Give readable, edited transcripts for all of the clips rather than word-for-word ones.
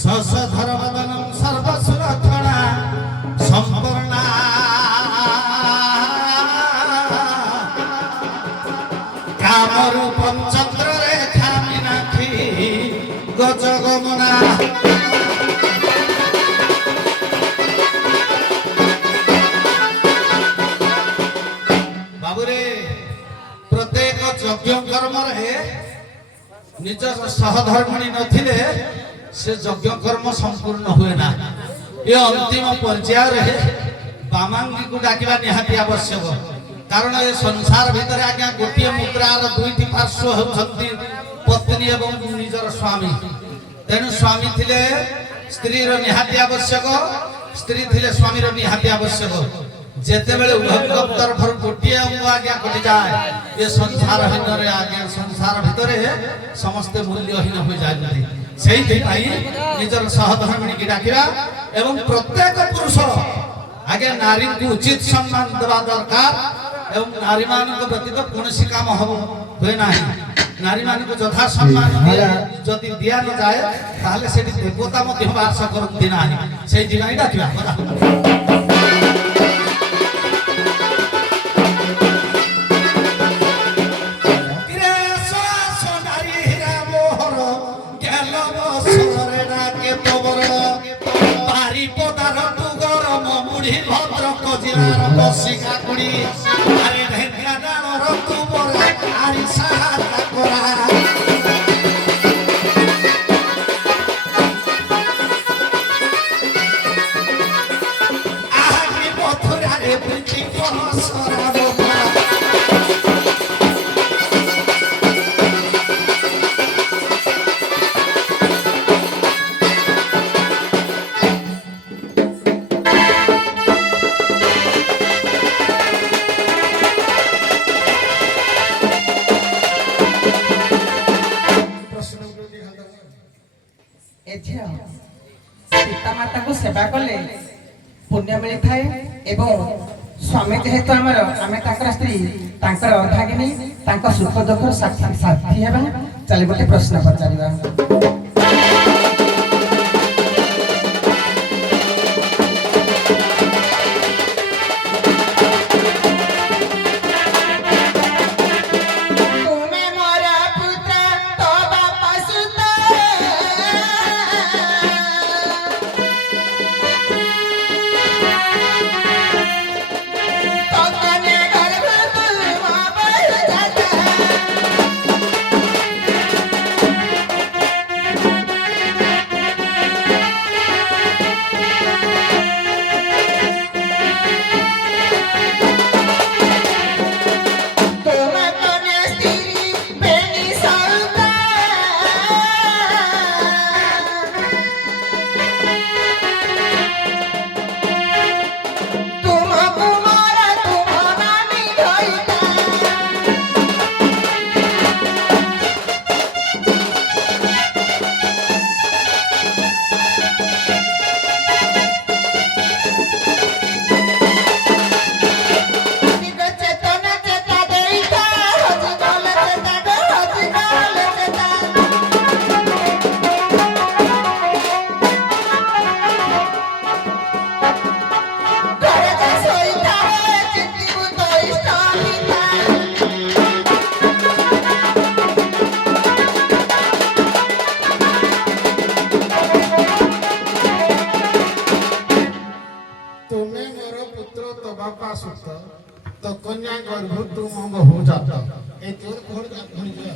সসধর্মদনম সর্বসুলক্ষণা সম্পূর্ণা কামরূপম চন্দ্ররেখা মীনাক্ষী গজগমনা। বাবুরে প্রত্যেক যজ্ঞ কর্মরে নিজ সহধর্মিণী নথিলে সে যজ্ঞ কর্ম সম্পূর্ণ হুଏ না। ଏ ଅନ୍ତିମ ପର୍ଯ୍ୟାୟରେ ବାମାଙ୍ଗୀକୁ ଡାକିବା ନିହାତି ଆବଶ୍ୟକ। କାରଣ ଏ ସଂସାର ଭିତରେ ଆଜ୍ଞା ଗୋଟିଏ ମୁଦ୍ରାର ଦୁଇଟି ପାର୍ଶ୍ୱ ହେଉଛନ୍ତି ପତ୍ନୀ ଏବଂ ନିଜର ସ୍ୱାମୀ। ତେଣୁ ସ୍ୱାମୀ ଥିଲେ ସ୍ତ୍ରୀର ନିହାତି ଆବଶ୍ୟକ, ସ୍ତ୍ରୀ ଥିଲେ ସ୍ୱାମୀର ନିହାତି ଆବଶ୍ୟକ। ଯେତେବେଳେ ଉଭୟଙ୍କ ତରଫରୁ ଗୋଟିଏ ଅଙ୍ଗ ଆଜ୍ଞା କଟିଯାଏ ଏ ସଂସାରହୀନରେ ଆଜ୍ଞା ସଂସାର ଭିତରେ ସମସ୍ତେ ମୂଲ୍ୟହୀନ ହୋଇଯାଆନ୍ତି। ସେଇଥିପାଇଁ ନିଜର ସହଧର୍ମିଣୀକି ଡାକିବା ଏବଂ ପ୍ରତ୍ୟେକ ପୁରୁଷ ଆଜ୍ଞା ନାରୀଙ୍କୁ ଉଚିତ ସମ୍ମାନ ଦେବା ଦରକାର ଏବଂ ନାରୀମାନଙ୍କ ବ୍ୟତୀତ କୌଣସି କାମ ହୁଏ ନାହିଁ। ନାରୀମାନଙ୍କୁ ଯଥା ସମ୍ମାନ ଯଦି ଦିଆନଯାଏ ତାହେଲେ ସେଠି ଦେବତା ମଧ୍ୟ ବାସ କରନ୍ତି ନାହିଁ। ସେଇଥିପାଇଁ ଡାକିବା କଥା। ভদ্রক জেলার বসিকা কুড়ি আরে ঢেঙ্কানার তুমরে আরি সাহায্য করা আহাকি মথুরারে প্রীতি সরাব ପିତାମାତା को सेवा कले पुण्य मिलता है एवं स्वामी जेहेतु आमर आमे ताकर स्त्री ताकर अर्धागिनी ताकर सुख दुख साथी हेबा। चली गोटे प्रश्न पचारिबा। तो कन्या गर्भ तुम हो जाता ए तोर कोड भूल गया।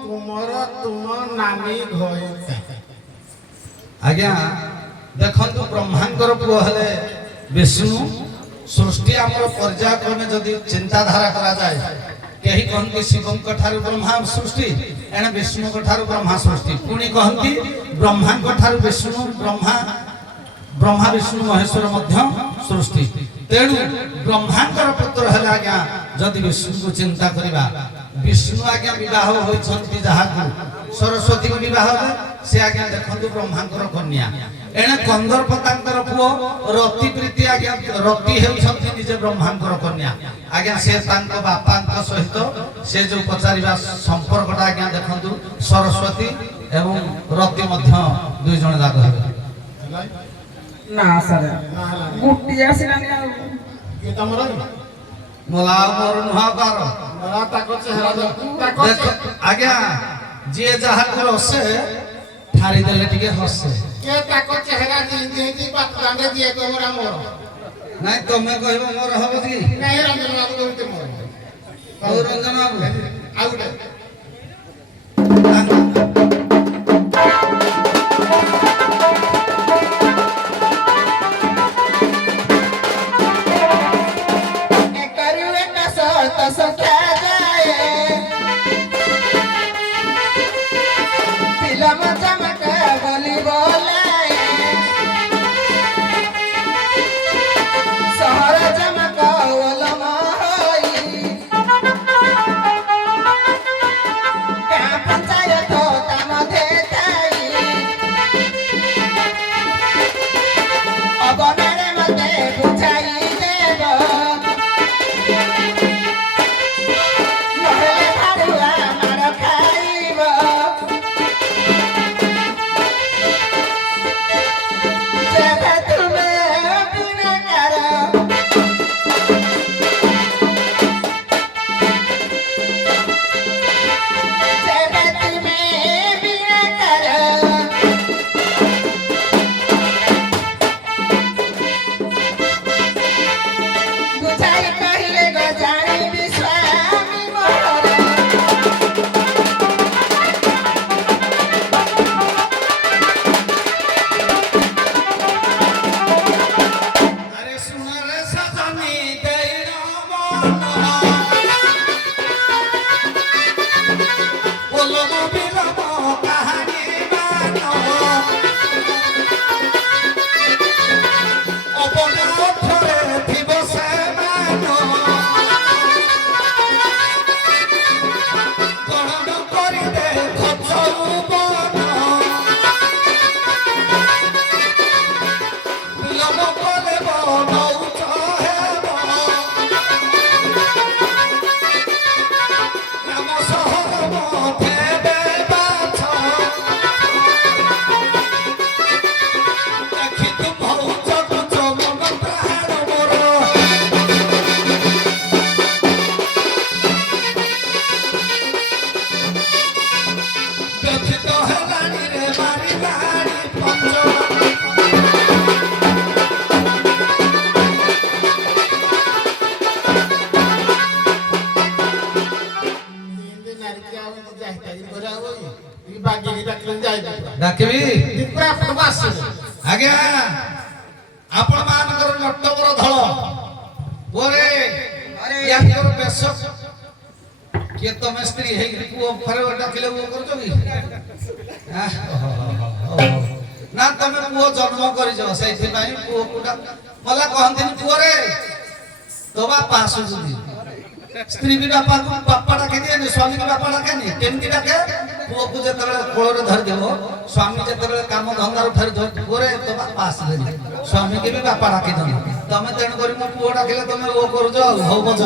ତୁମର ତୁମ ନାନୀ ଘଇତା। ଆଜ୍ଞା ଦେଖନ୍ତୁ ବ୍ରହ୍ମାଙ୍କର ପୁଅ ହେଲେ ବିଷ୍ଣୁ। ସୃଷ୍ଟି ଆମର ପର୍ଯ୍ୟାୟକ୍ରମେ ଯଦି ଚିନ୍ତାଧାରା କରାଯାଏ, କେହି କହନ୍ତି ଶିବଙ୍କ ଠାରୁ ବ୍ରହ୍ମା ସୃଷ୍ଟି, ଏଣେ ବିଷ୍ଣୁଙ୍କ ଠାରୁ ବ୍ରହ୍ମା ସୃଷ୍ଟି, ପୁଣି କହନ୍ତି ବ୍ରହ୍ମାଙ୍କ ଠାରୁ ବିଷ୍ଣୁ, ବ୍ରହ୍ମା ବିଷ୍ଣୁ ମହେଶ୍ୱର ମଧ୍ୟ ସୃଷ୍ଟି। ତେଣୁ ବ୍ରହ୍ମାଙ୍କର ପୁତ୍ର ହେଲେ ଆଜ୍ଞା ଯଦି ବିଷ୍ଣୁଙ୍କୁ ଚିନ୍ତା କରିବା, ବିଷ୍ଣୁ ଆଜ୍ଞା ବିବାହ ହୋଇଛନ୍ତି ଯାହାକୁ ସରସ୍ୱତୀଙ୍କୁ ବିବାହ ହେଲେ ସେ ଆଜ୍ଞା ଦେଖନ୍ତୁ ବ୍ରହ୍ମାଙ୍କର କନ୍ୟା। ଏଣେ କନ୍ଦର୍ପ ତାଙ୍କର ପୁଅ ରତି ପ୍ରୀତି ଆଜ୍ଞା ରତି ହେଉଛନ୍ତି ନିଜେ ବ୍ରହ୍ମାଙ୍କର କନ୍ୟା। ଆଜ୍ଞା ସେ ତାଙ୍କ ବାପାଙ୍କ ସହିତ ସେ ଯୋଉ ପଚାରିବା ସମ୍ପର୍କଟା ଆଜ୍ଞା ଦେଖନ୍ତୁ ସରସ୍ୱତୀ ଏବଂ ରତି ମଧ୍ୟ ଦୁଇ ଜଣ ଯାକ ହେବେ। ନା ସାର୍ ଗୋଟିଏ ଆସିଲାନି ଆଉ କିଏ ତମର ମୋଲା ମୋର ନୁହଁ କାର ମରା ତାକ ଚେହେରା ତାକ ଦେଖ ଆଜ୍ଞା ଯିଏ ଯାହାକୁ ରସେ ଠାରି ଦେଲେ ଟିକେ ହସେ। କିଏ ତାକ ଚେହେରା ଦେଇକି ବାପାଣ୍ଡେ ଦିଏ ତମର ମୋର ନାଇଁ ତମେ କହିବ ମୋର ହବ କି ନାଇଁ ରଞ୍ଜନ ବାବୁ କହୁଛି ମୋର ହଉ ରଞ୍ଜନ ବାବୁ ଆଉ ଗୋଟେ ডাকিবি আজ্ঞା ଆପଣ ମାନଙ୍କର ନଟବର ଧଳ ପରେ ୟାଙ୍କର ବେଶ କିଏ ତମେ ସ୍ତ୍ରୀ ହେଇକି ପୁଅ ଫରେ ଡାକିଲେ ପୁଅ କରୁଛ କି ନା ତମେ ପୁଅ ଜନ୍ମ କରିଛ ସେଇଥିପାଇଁ ପୁଅକୁ ମଲା କହନ୍ତିନି ପୁଅରେ ତୋ ବାପା ଆସୁଛନ୍ତି ସ୍ତ୍ରୀ ବି ବାପା ଡାକି ଦିଏନି ସ୍ୱାମୀ କି ବାପା ଡାକେନି କେମିତି ଡାକେ ପୁଅକୁ ଯେତେବେଳେ କୋଳରେ ଧରିଦେବ ସ୍ୱାମୀ ଯେତେବେଳେ କାମ ଧନ୍ଦାରୁ ଫେରି ପୁଅରେ ତୋ ବାପା ଆସିଲେନି ସ୍ୱାମୀ କି ବି ବାପା ଡାକି ଦିଅନ୍ତି ତମେ ତେଣୁ କରି ମୋ ପୁଅ ଡାକିଲେ ତମେ ଓ କରୁଛ ହଉ ବଜ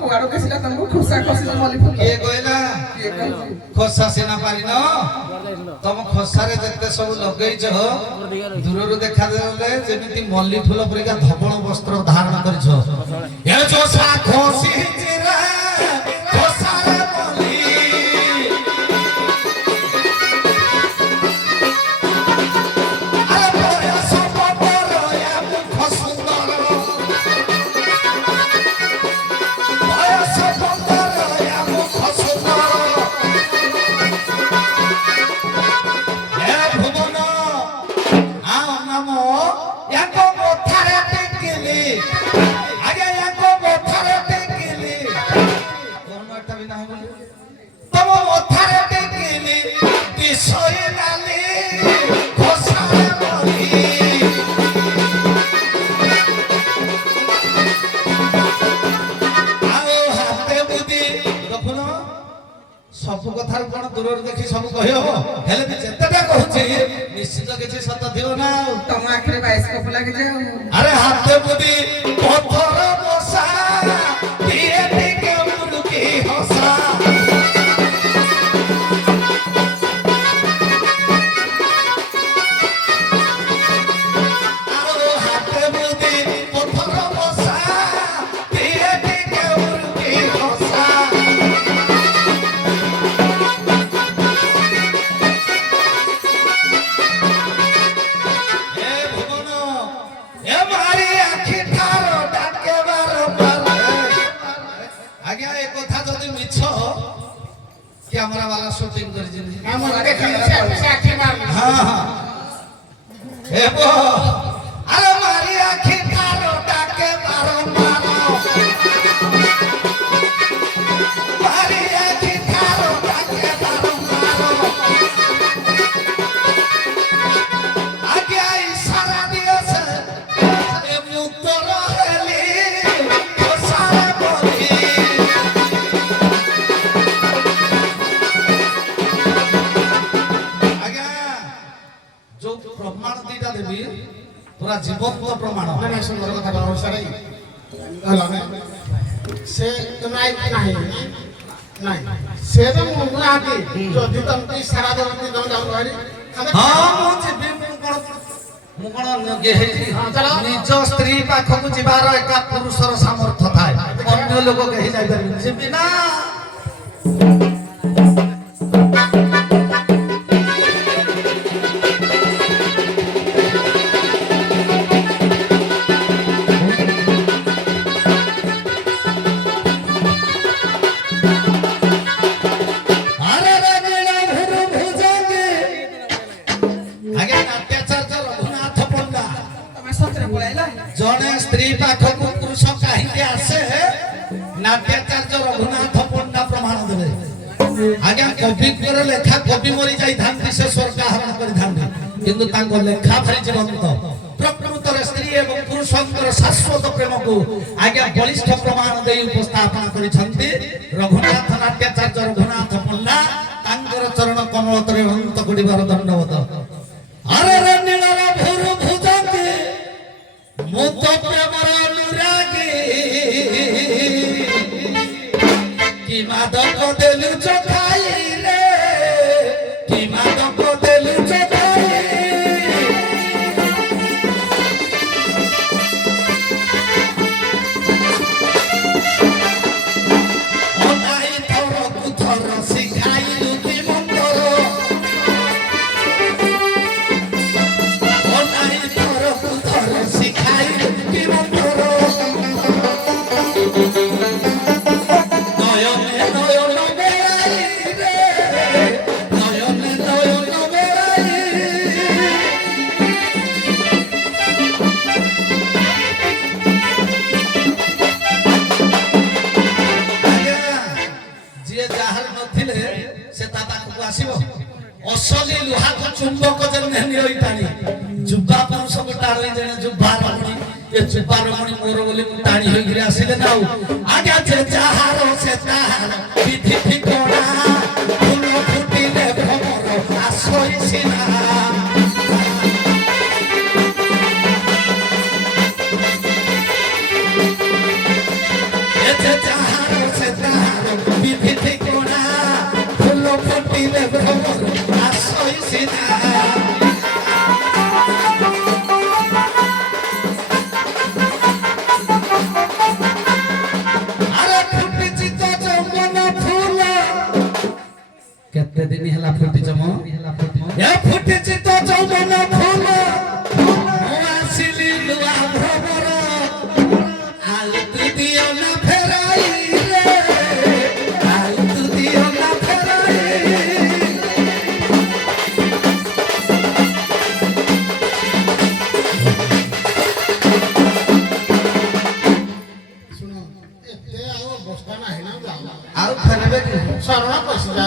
କୁଆଡୁ କେସିଲା ତମକୁ ଖୁସା ଖସି ମଲି ଫୁଲ କିଏ କହିଲା କିଏ କହିଛି ଖୋସା ସିନା ପାରିନ ତମ ଖୋସାରେ ଯେତେ ସବୁ ଲଗେଇଛ ଦୂରରୁ ଦେଖାଦେଲେ ଯେମିତି ମଲ୍ଲି ଫୁଲ ପରିକା ଧବଳ ବସ୍ତ୍ର ଧାରଣ କରିଛ ଏ ଚୋଷା ଖୋସିଛି ରେ ଖୋସାରେ ମଲ୍ଲି ଆରେ ବୟସ ପବର ଏ ମୁଖ ସୁନ୍ଦର ବୟସ ପବର ଏ ମୁଖ ସୁନ୍ଦର ଏ ଭୁବନ ଆଉ ନାମ ୟାଙ୍କ ମଥାରେ ଟେକିଲି ଆଜ୍ଞା ୟାଙ୍କ ମଥାରେ ଟେକିଲି କଣ ଏଟା ବି ନାହିଁ ବୋଲି ତମ ମଥାରେ ଟେକିଲି ଦିଶଇ ନାଲି ଖୋସାରେ ମରି ଆଉ ହାତେ ବୁଦ୍ଧି ଦେଖୁନ ସବୁ କଥାରୁ କଣ ଦୂରରୁ ଦେଖି ସବୁ କହିହବ ହେଲେ ବି ଯେତେଟା କହୁଛି ନିଶ୍ଚିତ କିଛି ସତ ଥିବ ନା ଆଉ ତମ ଆଖିରେ ବାଇସ୍କୋପ ଲାଗିଛି ଆଉ ଆରେ ହାତେ ବୁଦ୍ଧି ପଥର ବସା କିଏ ଟିକେ ମୁରୁକି ହସା ଆଉ ହାତେ ବୁଦ୍ଧି ପଥର ବସା କିଏ ଟିକେ ମୁରୁକି ହସା ଏ ଭୁବନ ଏ ମାରି ଆଖି ଠାର ଡାକେ ବାରମ୍ବାର ଆଜ୍ଞା ଏ କଥା ଯଦି ମିଛ କ୍ୟାମେରା ବାଲା ସୁଟିଂ କରିଛି ଆମର ଦେଖିଲି ସେ ଆଖି ମାରିଲା ହଁ ହଁ ଏ ବୋ ଆରେ ମାରି ଆଖି ଠାର ଡାକେ ବାରମ୍ବାର ମାରି ଆଖି ଠାର ଡାକେ ବାରମ୍ବାର আগে ইশারা দিয়েছে এ মুক্তর হেলি খোসারে বলি আগে जो প্রমাণ দিটা দেবি পুরা জীবন্ত প্রমাণ না না সুন্দর কথা বলো সারাই হলো না সে তুমি নাই নাই সে তো মুখ আগে যদি তুমি সারা দেব তুমি যাও বাড়ি ହଁ ମୁଁ ଯିବି ମୁଁ କଣ ହେଇଛି ନିଜ ସ୍ତ୍ରୀ ପାଖକୁ ଯିବାର ଏକା ପୁରୁଷର ସାମର୍ଥ୍ୟ ଥାଏ ଅନ୍ୟ ଲୋକ କେହି ଯାଇପାରିବେନି ଯିବି ନା ଆରେ ରେ ନୀଳ ଭୁରୁ ଭୁଜଙ୍ଗି ଆଜ୍ଞା ନାଟ୍ୟାଚାର୍ଯ୍ୟ ରଘୁନାଥ ପଣ୍ଡା ତମେ ସତରେ ପଳାଇଲା ଜଣେ ସ୍ତ୍ରୀ ପାଖକୁ ପୁରୁଷ କାହିଁକି ଆସେ ନାଟ୍ୟାଚାର୍ଯ୍ୟ ରଘୁନାଥ ପଣ୍ଡା ପ୍ରମାଣ ଦେବେ ଆଜ୍ଞା କବିଙ୍କର ଲେଖା କବି ମରି ଯାଇଥାନ୍ତି ସେ ସ୍ୱର୍ଗ ଆହରଣ କରିଥାନ୍ତି କିନ୍ତୁ ତାଙ୍କ ଲେଖା ଭାରି ଜୀବନ୍ତ ପ୍ରକୃତରେ ସ୍ତ୍ରୀ ଏବଂ ପୁରୁଷଙ୍କର ଶାଶ୍ୱତ ପ୍ରେମକୁ ଆଜ୍ଞା ବଳିଷ୍ଠ ପ୍ରମାଣ ଦେଇ ଉପସ୍ଥାପନ କରିଛନ୍ତି ରଘୁନାଥ ନାଟ୍ୟାଚାର୍ଯ୍ୟ ରଘୁନାଥ ପଣ୍ଡା ତାଙ୍କର ଚରଣ କମଳ ତଳେ ଅନନ୍ତ କୋଟିବାର ଦଣ୍ଡବତ ଆରେ ରେ ନୀଳର ଭୁରୁ ଭୁଜଙ୍ଗି ମୁଁ ତ ପ୍ରେମର ଅନୁରାଗୀ କି ମାଦକ ଦେଲୁ ଚଖାଇ ରେ କି ମାଦକ ଦେଲୁ ଚଖାଇ ଅନାଇ ଥରକୁ ଥର ଶିଖାଇଲୁ କି ମନ୍ଦର অনাই থরকু থর শিখাই কি মন্ত্র নয়নে নয়ন বেড়াই রে নয়নে নয়ন বেড়াই ଯିଏ ଯାହାର ନଥିଲେ ସେ ତା ପାଖକୁ ଆସିବ ଅସଲି ଲୁହାକୁ ଚୁମ୍ବକ ଯେନେ ନିରଇ ଟାଣି ଯୁବା ପୁରୁଷକୁ ଟାଣି ଜଣେ ଯୁବା ରମଣୀ ଏ ଯୁବା ରମଣୀ ମୋର ବୋଲି ମୁଁ ଟାଣି ହୋଇକିରି ଆସିଲେ ନା ଆଜ୍ଞା ଯେ ଯାହାର ସେ ତାହାର ବିଧି ଠିକଣା ଫୁଲ ଫୁଟିଲେ ଭ୍ରମର ଆଶଇ ସିନା ଏ ଯେ ଯାହାର ସେ ତାହାର ବିଧି ଠିକଣା ଫୁଲ ଫୁଟି ଏ ଫୁଟିଛି ତ ଯୌବନ ଫୁଲ ମୁଁ ଆସିଲି ନୂଆ ଭ୍ରମର ଆଉ ତୁ ଦିଅ ନା ଫେରାଇ ରେ ଆଉ ତୁ ଦିଅ ନା ଫେରାଇ ଶୁଣ ଏତେ ଆଉ ଅବସ୍ଥା ନାହିଁ ନା ଯାଉ ଆଉ ଫେରବେ କି ଶରଣ ପଶିଯା